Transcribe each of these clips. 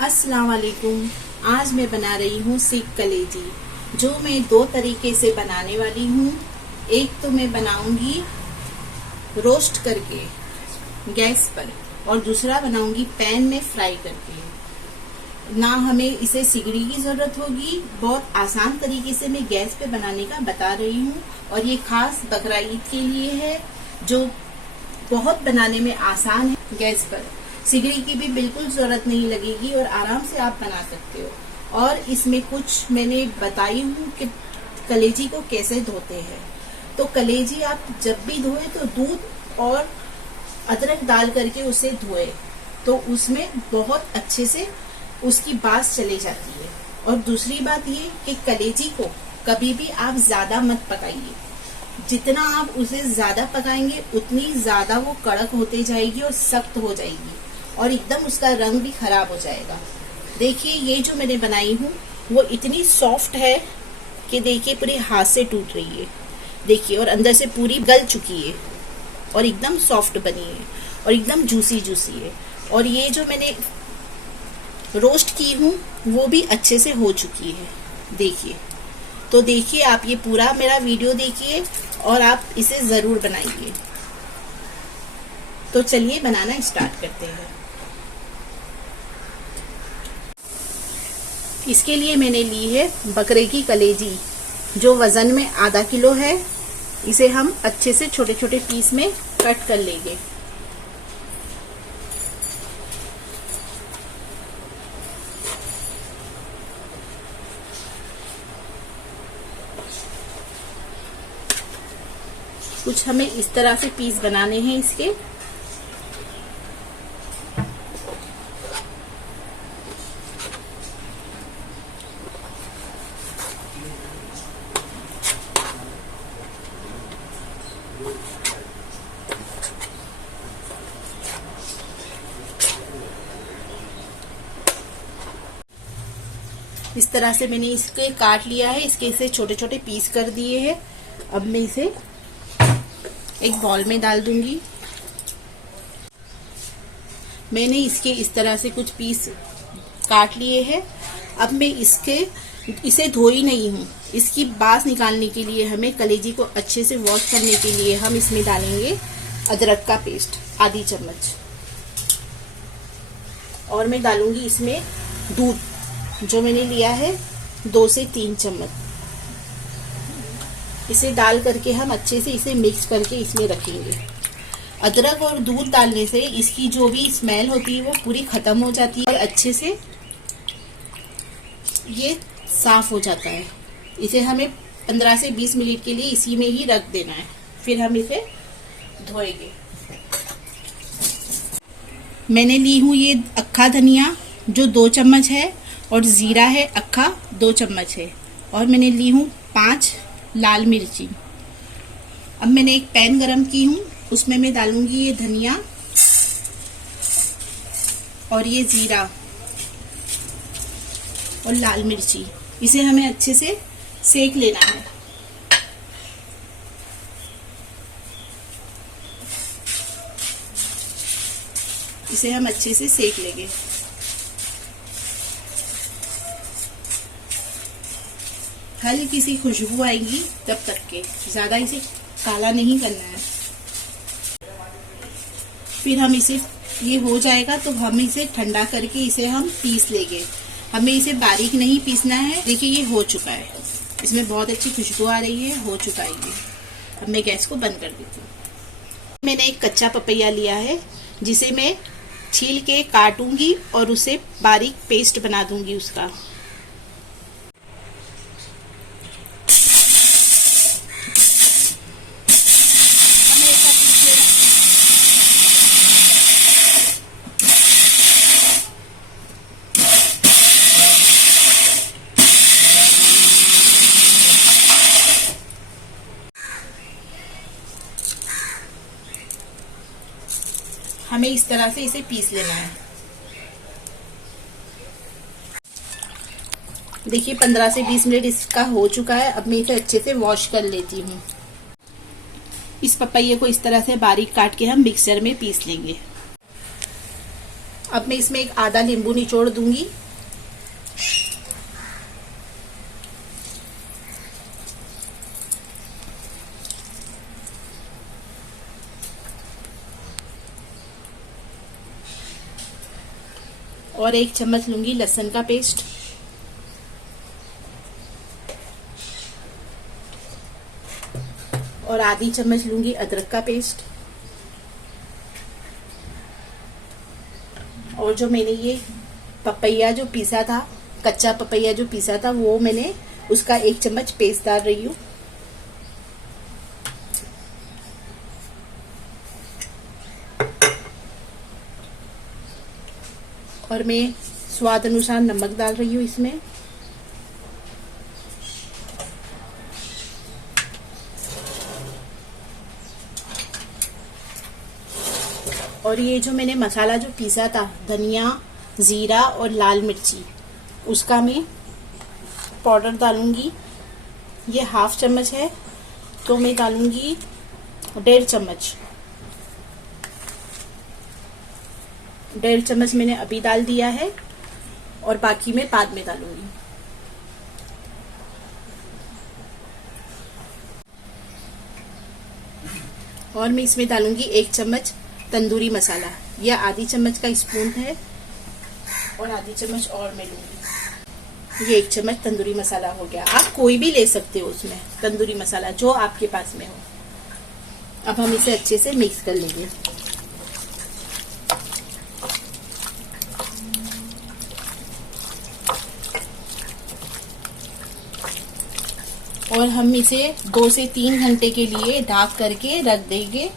अस्सलाम वालेकुम। आज मैं बना रही हूँ सीख कलेजी, जो मैं दो तरीके से बनाने वाली हूँ। एक तो मैं बनाऊंगी रोस्ट करके गैस पर, और दूसरा बनाऊंगी पैन में फ्राई करके। ना हमें इसे सिगड़ी की जरूरत होगी, बहुत आसान तरीके से मैं गैस पे बनाने का बता रही हूँ। और ये खास बकरा ईद के लिए है, जो बहुत बनाने में आसान है। गैस पर सिगड़ी की भी बिल्कुल जरूरत नहीं लगेगी और आराम से आप बना सकते हो। और इसमें कुछ मैंने बताई हूँ कि कलेजी को कैसे धोते हैं। तो कलेजी आप जब भी धोए तो दूध और अदरक डाल करके उसे धोए, तो उसमें बहुत अच्छे से उसकी बास चली जाती है। और दूसरी बात ये कि कलेजी को कभी भी आप ज्यादा मत पकाइए। जितना आप उसे ज्यादा पकाएंगे उतनी ज्यादा वो कड़क होते जाएगी और सख्त हो जाएगी, और एकदम उसका रंग भी खराब हो जाएगा। देखिए, ये जो मैंने बनाई हूँ वो इतनी सॉफ्ट है कि देखिए पूरी हाथ से टूट रही है। देखिए, और अंदर से पूरी गल चुकी है और एकदम सॉफ्ट बनी है और एकदम जूसी जूसी है। और ये जो मैंने रोस्ट की हूँ वो भी अच्छे से हो चुकी है। देखिए, तो देखिए आप ये पूरा मेरा वीडियो देखिए और आप इसे जरूर बनाइए। तो चलिए बनाना स्टार्ट करते हैं। इसके लिए मैंने ली है बकरे की कलेजी, जो वजन में आधा किलो है। इसे हम अच्छे से छोटे छोटे पीस में कट कर लेंगे। कुछ हमें इस तरह से पीस बनाने हैं इसके। इस तरह से मैंने इसके काट लिया है, इसके इसे छोटे छोटे पीस कर दिए हैं। अब मैं इसे एक बाउल में डाल दूंगी। मैंने इसके इस तरह से कुछ पीस काट लिए हैं। अब मैं इसे धोई नहीं हूँ। इसकी बास निकालने के लिए हमें कलेजी को अच्छे से वॉश करने के लिए हम इसमें डालेंगे अदरक का पेस्ट आधी चम्मच, और मैं डालूंगी इसमें दूध जो मैंने लिया है 2 से 3 चम्मच। इसे डाल करके हम अच्छे से इसे मिक्स करके इसमें रखेंगे। अदरक और दूध डालने से इसकी जो भी स्मेल होती है वो पूरी खत्म हो जाती है और अच्छे से ये साफ हो जाता है। इसे हमें 15 से 20 मिनट के लिए इसी में ही रख देना है, फिर हम इसे धोएंगे। मैंने ली हूँ ये अक्खा धनिया जो 2 चम्मच है, और जीरा है अक्खा 2 चम्मच है, और मैंने ली हूँ 5 लाल मिर्ची। अब मैंने एक पैन गरम की हूँ, उसमें मैं डालूंगी ये धनिया और ये जीरा और लाल मिर्ची। इसे हमें अच्छे से सेक लेना है। इसे हम अच्छे से सेक लेंगे। हल्की सी खुशबू आएगी तब तक के, ज्यादा इसे काला नहीं करना है। फिर हम इसे, ये हो जाएगा तो हम इसे ठंडा करके इसे हम पीस लेंगे। हमें इसे बारीक नहीं पीसना है। देखिए, ये हो चुका है, इसमें बहुत अच्छी खुशबू आ रही है, हो चुका है ये। अब मैं गैस को बंद कर देती हूँ। मैंने एक कच्चा पपैया लिया है, जिसे मैं छील के काटूंगी और उसे बारीक पेस्ट बना दूंगी उसका। हमें इस तरह से इसे पीस लेना है। देखिए 15 से 20 मिनट इसका हो चुका है। अब मैं इसे अच्छे से वॉश कर लेती हूँ। इस पपैये को इस तरह से बारीक काट के हम मिक्सर में पीस लेंगे। अब मैं इसमें एक आधा नींबू निचोड़ दूंगी। और 1 चम्मच लूंगी लहसुन का पेस्ट। और आधी चम्मच लूंगी अदरक का पेस्ट। और जो मैंने ये पपैया जो पीसा था, कच्चा पपैया जो पीसा था, वो मैंने उसका 1 चम्मच पेस्ट डाल रही हूँ। और मैं स्वाद अनुसार नमक डाल रही हूँ इसमें। और ये जो मैंने मसाला जो पीसा था, धनिया, जीरा और लाल मिर्ची, उसका मैं पाउडर डालूंगी। ये 1/2 चम्मच है, तो मैं डालूंगी 1.5 चम्मच। 1.5 चम्मच मैंने अभी डाल दिया है और बाकी मैं बाद में डालूंगी। और मैं इसमें डालूंगी 1 चम्मच तंदूरी मसाला। यह आधी चम्मच का स्पून है और आधी चम्मच और मैं लूंगी। ये 1 चम्मच तंदूरी मसाला हो गया। आप कोई भी ले सकते हो उसमें तंदूरी मसाला, जो आपके पास में हो। अब हम इसे अच्छे से मिक्स कर लेंगे। और हम इसे 2 से 3 घंटे के लिए ढक करके रख देंगे।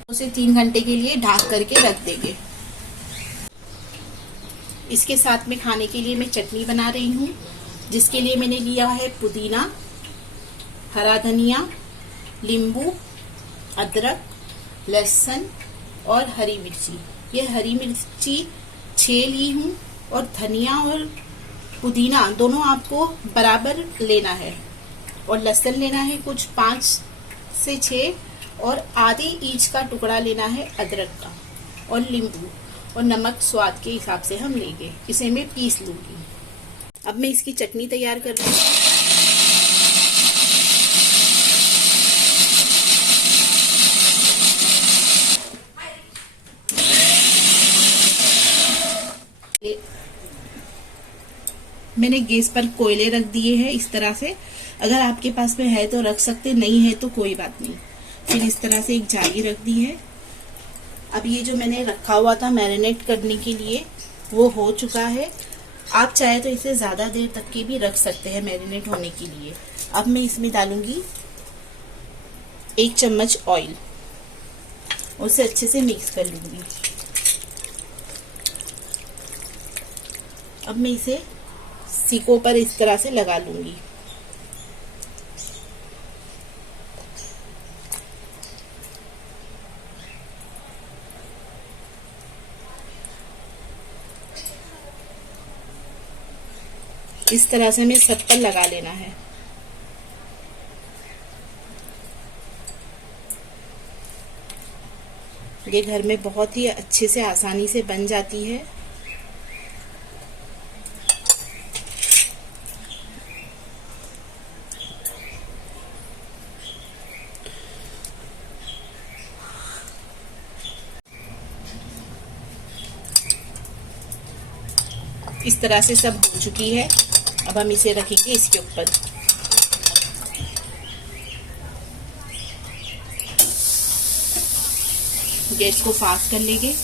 2 से 3 घंटे के लिए ढक करके रख देंगे। इसके साथ में खाने के लिए मैं चटनी बना रही हूँ, जिसके लिए मैंने लिया है पुदीना, हरा धनिया, नींबू, अदरक, लहसुन और हरी मिर्ची। ये हरी मिर्ची 6 ली हूँ और धनिया और पुदीना दोनों आपको बराबर लेना है। और लहसुन लेना है कुछ 5 से 6 और आधी इंच का टुकड़ा लेना है अदरक का। और नींबू और नमक स्वाद के हिसाब से हम लेंगे। इसे मैं पीस लूंगी। अब मैं इसकी चटनी तैयार कर रही हूँ। मैंने गैस पर कोयले रख दिए हैं इस तरह से। अगर आपके पास में है तो रख सकते, नहीं है तो कोई बात नहीं। फिर इस तरह से एक जाली रख दी है। अब ये जो मैंने रखा हुआ था मैरिनेट करने के लिए, वो हो चुका है। आप चाहे तो इसे ज्यादा देर तक के भी रख सकते हैं मैरिनेट होने के लिए। अब मैं इसमें डालूंगी 1 चम्मच ऑयल, उसे अच्छे से मिक्स कर लूंगी। अब मैं इसे सीकों पर इस तरह से लगा लूंगी। इस तरह से हमें सब पर लगा लेना है। ये घर में बहुत ही अच्छे से आसानी से बन जाती है। इस तरह से सब हो चुकी है। अब हम इसे रखेंगे इसके ऊपर। गैस को फास्ट कर लेंगे।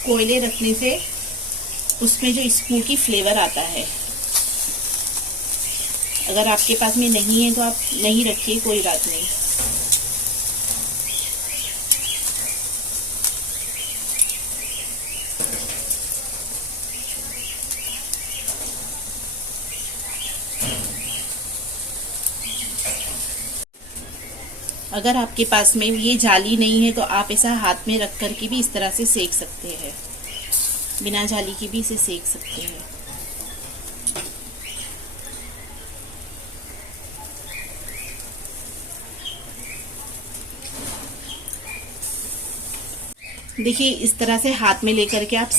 कोयले रखने से उसमें जो स्मोकी फ्लेवर आता है। अगर आपके पास में नहीं है तो आप नहीं रखिए, कोई बात नहीं। अगर आपके पास में ये जाली नहीं है तो आप ऐसा हाथ में रख कर के भी इस तरह से सेक सकते हैं, बिना जाली के भी इसे सेक सकते हैं। देखिए इस तरह से हाथ में लेकर के आप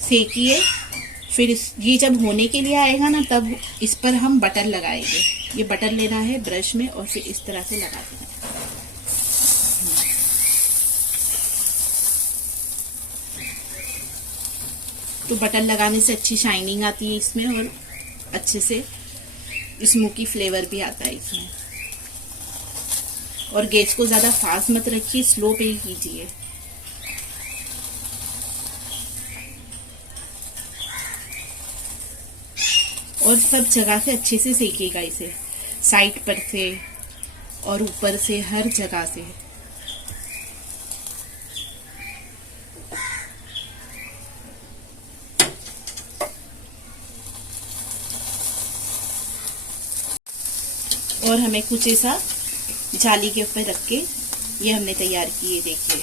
सेकिए। फिर ये जब होने के लिए आएगा ना, तब इस पर हम बटर लगाएंगे। ये बटर लेना है ब्रश में और फिर इस तरह से लगा देना है। तो बटर लगाने से अच्छी शाइनिंग आती है इसमें और अच्छे से स्मोकी फ्लेवर भी आता है इसमें। और गैस को ज़्यादा फास्ट मत रखिए, स्लो पे ही कीजिए। और सब जगह से अच्छे से सेकिएगा इसे, साइड पर से और ऊपर से, हर जगह से। और हमें कुछ ऐसा जाली के ऊपर रख के ये हमने तैयार किए, देखिए।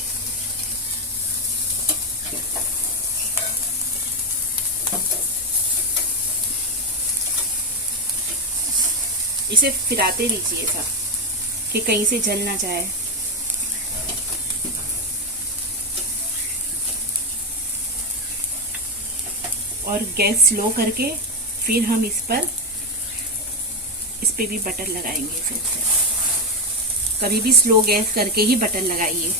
इसे फिराते लीजिए ऐसा कि कहीं से जल ना जाए। और गैस स्लो करके फिर हम इस पे भी बटर लगाएंगे। फिर से कभी भी स्लो गैस करके ही बटर लगाइए।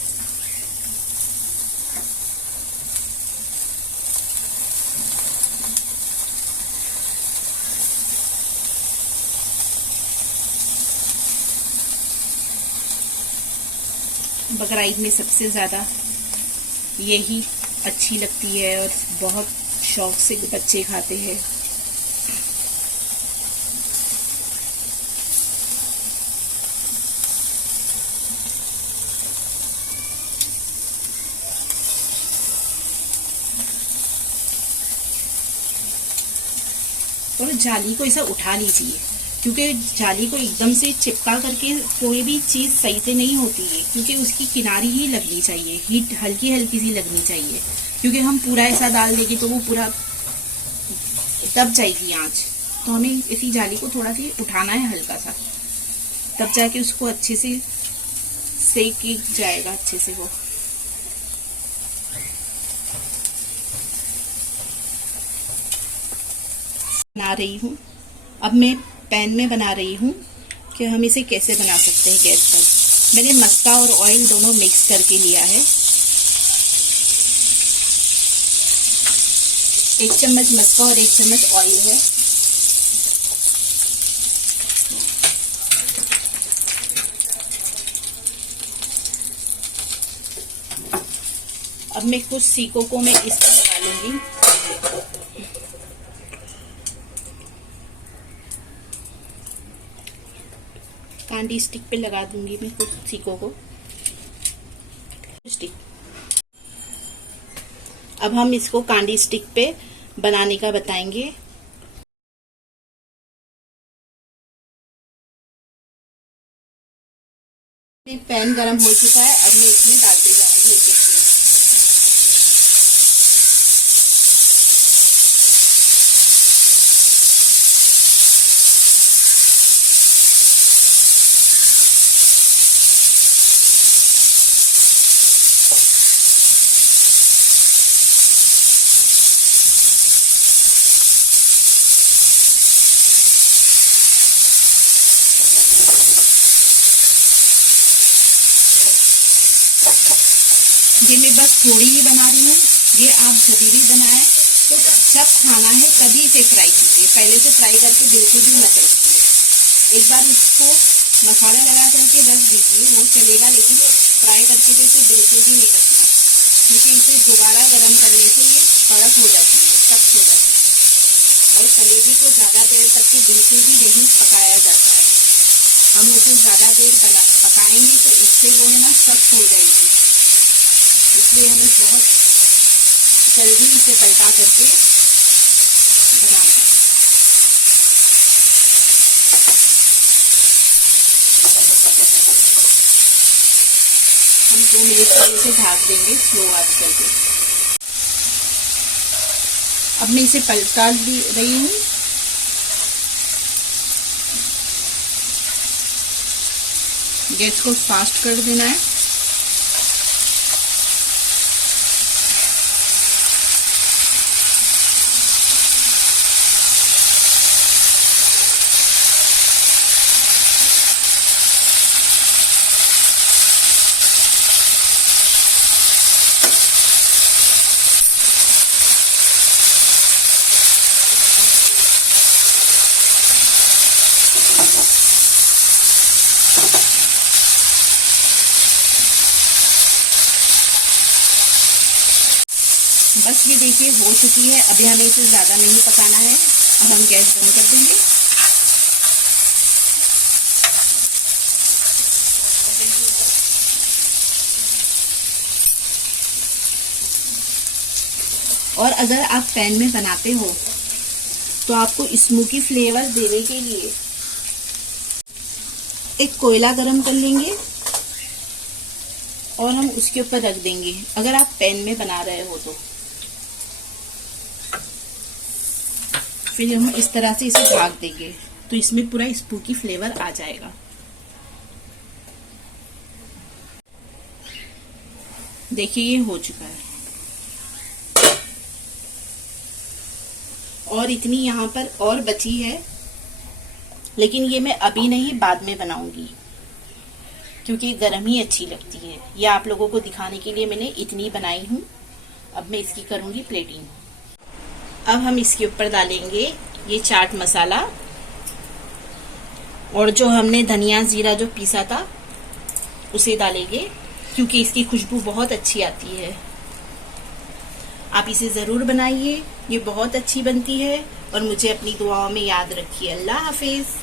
बकरीद में सबसे ज़्यादा यही अच्छी लगती है और बहुत शौक से बच्चे खाते हैं। और जाली को ऐसा उठा लीजिए, क्योंकि जाली को एकदम से चिपका करके कोई भी चीज़ सही से नहीं होती है, क्योंकि उसकी किनारी ही लगनी चाहिए, हीट हल्की हल्की सी लगनी चाहिए। क्योंकि हम पूरा ऐसा डाल देंगे तो वो पूरा दब जाएगी आँच। तो हमें इसी जाली को थोड़ा सी उठाना है हल्का सा, तब जाके उसको अच्छे से सेक जाएगा अच्छे से वो। बना रही हूँ अब मैं पैन में बना रही हूँ कि हम इसे कैसे बना सकते हैं गैस पर। मैंने मस्का और ऑयल दोनों मिक्स करके लिया है। 1 चम्मच मस्का और 1 चम्मच ऑयल है। अब मैं कुछ सीकों को मैं इस पर लगा लूंगी। कांडी स्टिक पे लगा दूंगी मैं कुछ सीकों को स्टिक। अब हम इसको कांडी स्टिक पे बनाने का बताएंगे। पैन गरम हो चुका है, अब मैं इसमें डालते जाऊंगी एक एक। ये मैं बस थोड़ी ही बना रही हूँ। ये आप जब भी बनाएं तो जब खाना है तभी इसे फ्राई कीजिए, पहले से फ्राई करके बिल्कुल भी मत रखिए। एक बार इसको मसाला लगा करके रख दीजिए, वो चलेगा, लेकिन फ्राई करके तो इसे बिल्कुल भी नहीं रखना। क्योंकि इसे दोबारा गर्म करने से ये कड़क हो जाती है, सख्त हो जाती है। और कलेजी को ज़्यादा देर तक के बिल्कुल भी नहीं पकाया जाता है। हम उसे ज़्यादा देर पकाएंगे तो इससे वो है ना सख्त हो जाएगी, इसलिए हमें बहुत जल्दी इसे पलटा करके बनाना है। हम 2 मिनट के लिए इसे ढक देंगे स्लो आंच करके। अब मैं इसे पलटा रही हूँ। गैस को फास्ट कर देना है। बस ये देखिए हो चुकी है। अभी हमें इसे ज़्यादा नहीं पकाना है। अब हम गैस बंद कर देंगे। और अगर आप पैन में बनाते हो तो आपको स्मोकी फ्लेवर देने के लिए एक कोयला गरम कर लेंगे और हम उसके ऊपर रख देंगे, अगर आप पैन में बना रहे हो तो। फिर हम इस तरह से इसे ढक देंगे तो इसमें पूरा स्मोकी फ्लेवर आ जाएगा। देखिए ये हो चुका है। और इतनी यहाँ पर और बची है, लेकिन ये मैं अभी नहीं बाद में बनाऊंगी क्योंकि गरम ही अच्छी लगती है। ये आप लोगों को दिखाने के लिए मैंने इतनी बनाई हूँ। अब मैं इसकी करूंगी प्लेटिंग। अब हम इसके ऊपर डालेंगे ये चाट मसाला और जो हमने धनिया जीरा जो पीसा था उसे डालेंगे क्योंकि इसकी खुशबू बहुत अच्छी आती है। आप इसे ज़रूर बनाइए, ये बहुत अच्छी बनती है और मुझे अपनी दुआओं में याद रखिए। अल्लाह हाफिज़।